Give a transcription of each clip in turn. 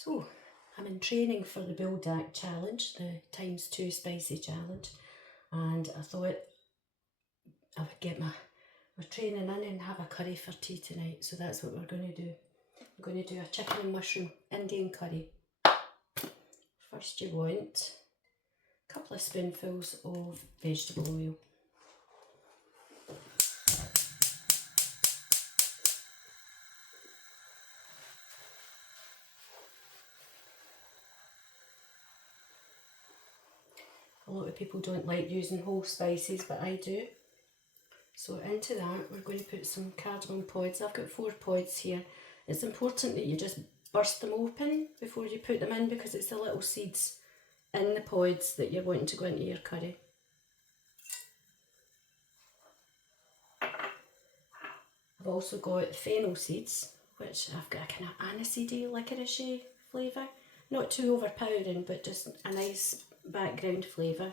So, I'm in training for the Bulldog challenge, the ×2 spicy challenge, and I thought I would get my training in and have a curry for tea tonight, so that's what we're going to do. I'm going to do a chicken and mushroom Indian curry. First you want a couple of spoonfuls of vegetable oil. A lot of people don't like using whole spices, but I do. So into that we're going to put some cardamom pods. I've got 4 pods here. It's important that you just burst them open before you put them in, because it's the little seeds in the pods that you're wanting to go into your curry. I've also got fennel seeds, which I've got a kind of aniseedy, licoricey flavour. Not too overpowering, but just a nice background flavour.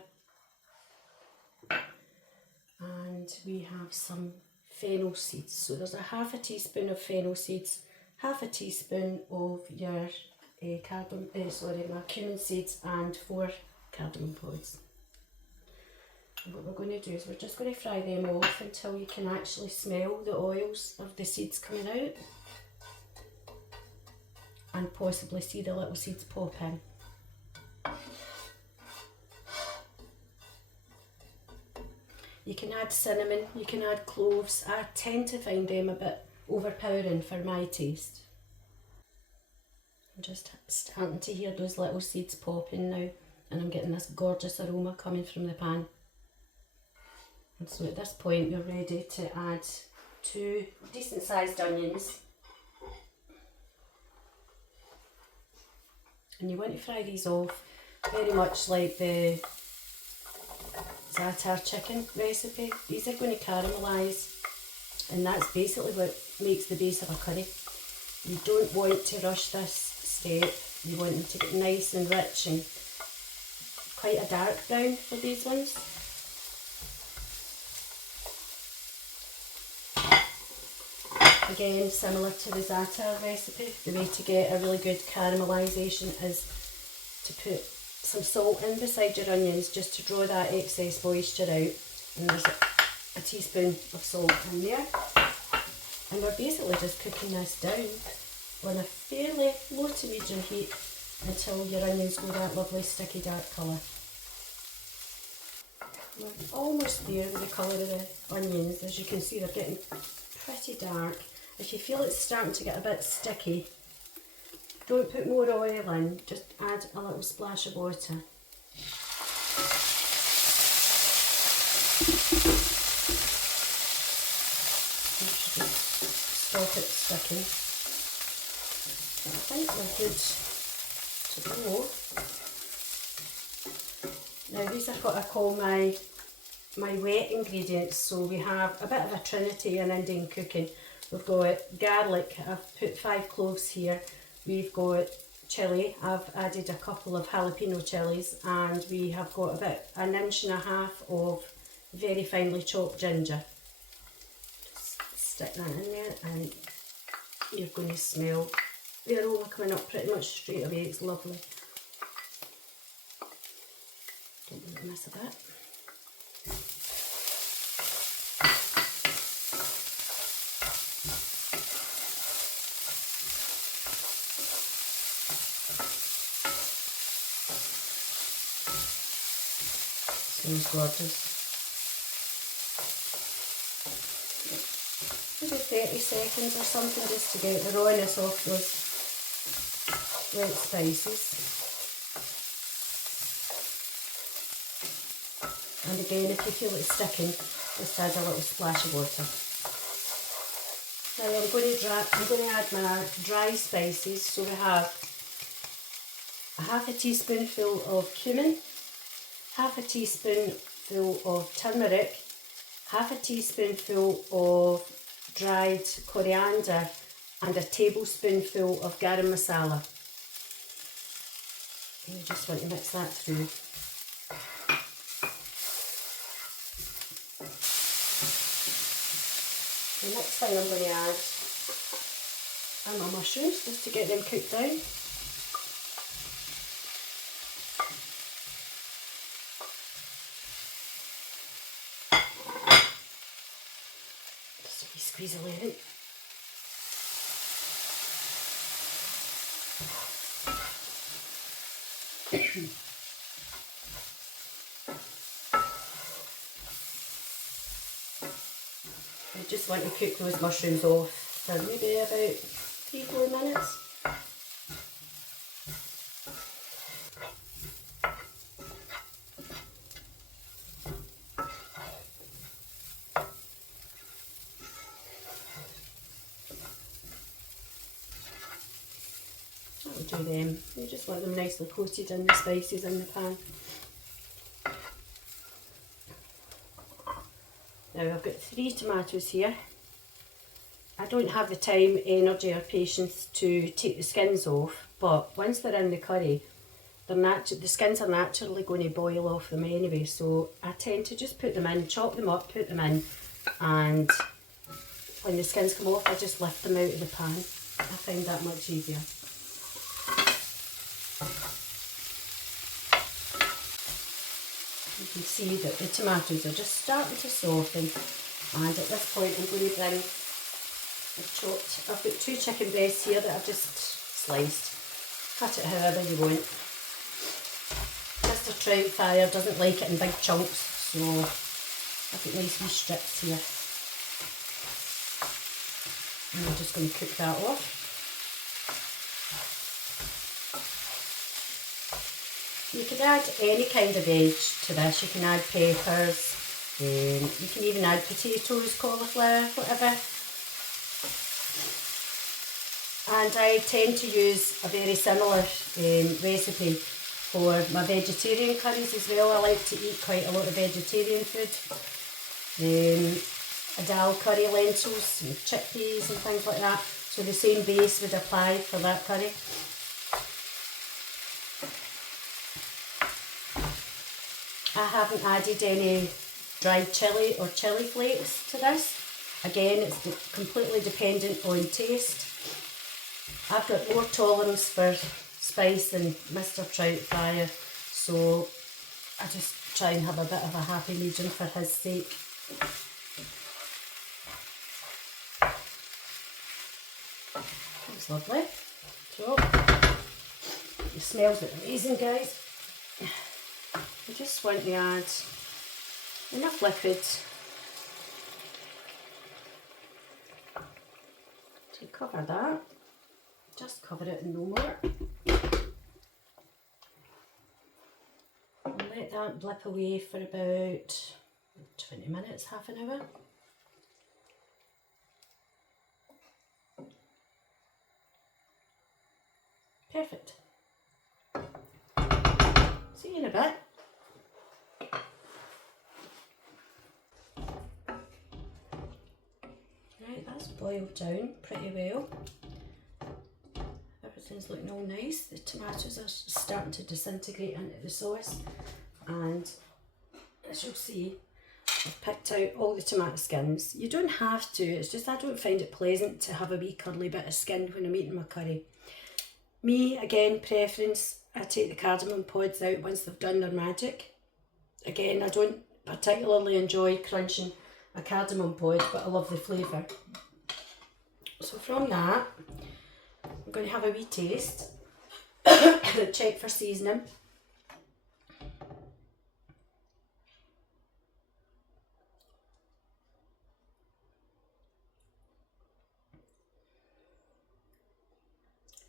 And we have some fennel seeds. So there's a half a teaspoon of fennel seeds, half a teaspoon of your my cumin seeds, and 4 cardamom pods. And what we're going to do is we're just going to fry them off until you can actually smell the oils of the seeds coming out, and possibly see the little seeds pop in. You can add cinnamon, you can add cloves. I tend to find them a bit overpowering for my taste. I'm just starting to hear those little seeds popping now, and I'm getting this gorgeous aroma coming from the pan. And so at this point you're ready to add 2 decent sized onions. And you want to fry these off very much like the za'atar chicken recipe. These are going to caramelise, and that's basically what makes the base of a curry. You don't want to rush this step. You want them to get nice and rich and quite a dark brown for these ones. Again, similar to the za'atar recipe, the way to get a really good caramelisation is to put some salt in beside your onions, just to draw that excess moisture out. And there's a teaspoon of salt in there. And we're basically just cooking this down on a fairly low to medium heat until your onions go that lovely sticky dark colour. We're almost there with the colour of the onions. As you can see, they're getting pretty dark. If you feel it's starting to get a bit sticky, don't put more oil in, just add a little splash of water. That should just stop it sticking. So I think we're good to go. Now these are what I call my wet ingredients. So we have a bit of a trinity in Indian cooking. We've got garlic, I've put 5 cloves here. We've got chilli, I've added a couple of jalapeno chilies, and we have got about 1.5 inches of very finely chopped ginger. Just stick that in there and you're going to smell the aroma coming up pretty much straight away. It's lovely. Don't want to miss a bit. Smells gorgeous. Maybe 30 seconds or something, just to get the rawness off those wet spices. And again, if you feel it sticking, just add a little splash of water. Now I'm going to add my dry spices. So we have a half a teaspoonful of cumin, half a teaspoonful of turmeric, half a teaspoonful of dried coriander, and a tablespoonful of garam masala. And you just want to mix that through. The next thing I'm going to add are my mushrooms, just to get them cooked down. squeeze a lemon. I just want to cook those mushrooms off for maybe about 3-4 minutes. That'll do them. You just want them nicely coated in the spices in the pan. Now I've got 3 tomatoes here. I don't have the time, energy or patience to take the skins off, but once they're in the curry, the skins are naturally going to boil off them anyway, so I tend to just put them in, chop them up, put them in, and when the skins come off I just lift them out of the pan. I find that much easier. You can see that the tomatoes are just starting to soften, and at this point I'm going to bring, I've got 2 chicken breasts here that I've just sliced. Cut it however you want. Mr. Troutfire doesn't like it in big chunks, so I've got nice wee strips here. And I'm just going to cook that off. You could add any kind of veg to this. You can add peppers, you can even add potatoes, cauliflower, whatever. And I tend to use a very similar recipe for my vegetarian curries as well. I like to eat quite a lot of vegetarian food. A dal curry, lentils and chickpeas and things like that. So the same base would apply for that curry. I haven't added any dried chilli or chilli flakes to this. Again, it's completely dependent on taste. I've got more tolerance for spice than Mr. Troutfire, so I just try and have a bit of a happy medium for his sake. That's lovely. So, it smells amazing, guys. I just want to add enough liquid to cover that. Just cover it and no more. And let that blip away for about 20 minutes, half an hour. Perfect. See you in a bit. Right, that's boiled down pretty well. Everything's looking all nice. The tomatoes are starting to disintegrate into the sauce, and as you'll see, I've picked out all the tomato skins. You don't have to, it's just I don't find it pleasant to have a wee curly bit of skin when I'm eating my curry. Me, again, preference, I take the cardamom pods out once they've done their magic. Again, I don't particularly enjoy crunching a cardamom pod, but I love the flavour. So from that, I'm going to have a wee taste, check for seasoning.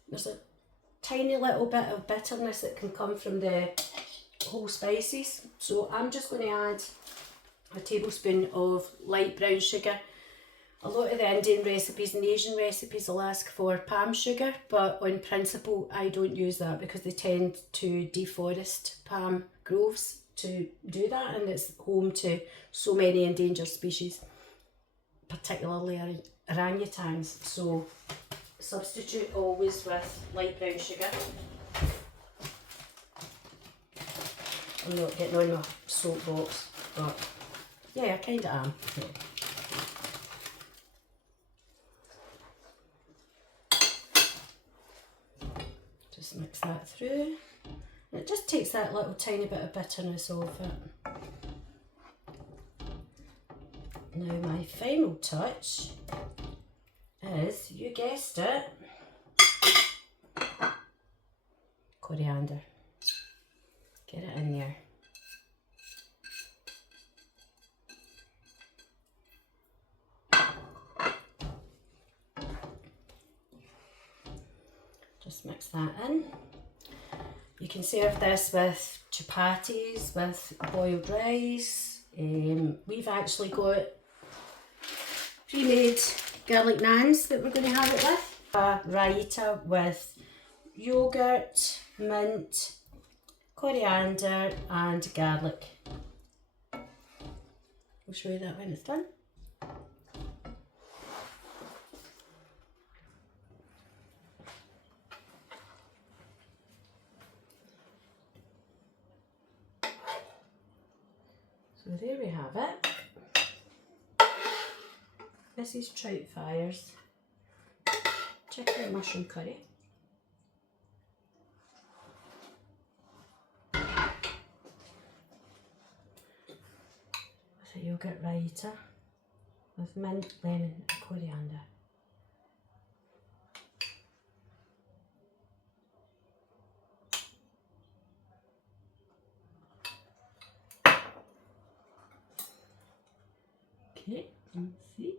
There's a tiny little bit of bitterness that can come from the whole spices, so I'm just going to add a tablespoon of light brown sugar. A lot of the Indian recipes and Asian recipes will ask for palm sugar, but on principle I don't use that because they tend to deforest palm groves to do that, and it's home to so many endangered species, particularly orangutans. So substitute always with light brown sugar. I'm not getting on my soapbox, but yeah, I kind of am. Just mix that through. And it just takes that little tiny bit of bitterness off it. Now my final touch is, you guessed it, coriander. Get it in there. Just mix that in. You can serve this with chapatis, with boiled rice. We've actually got pre-made garlic naans that we're going to have it with. A raita with yogurt, mint, coriander and garlic. I'll show you that when it's done. So there we have it. This is Trout Fire's chicken and mushroom curry. With a yogurt raita with mint, lemon and coriander. Okay, let's see.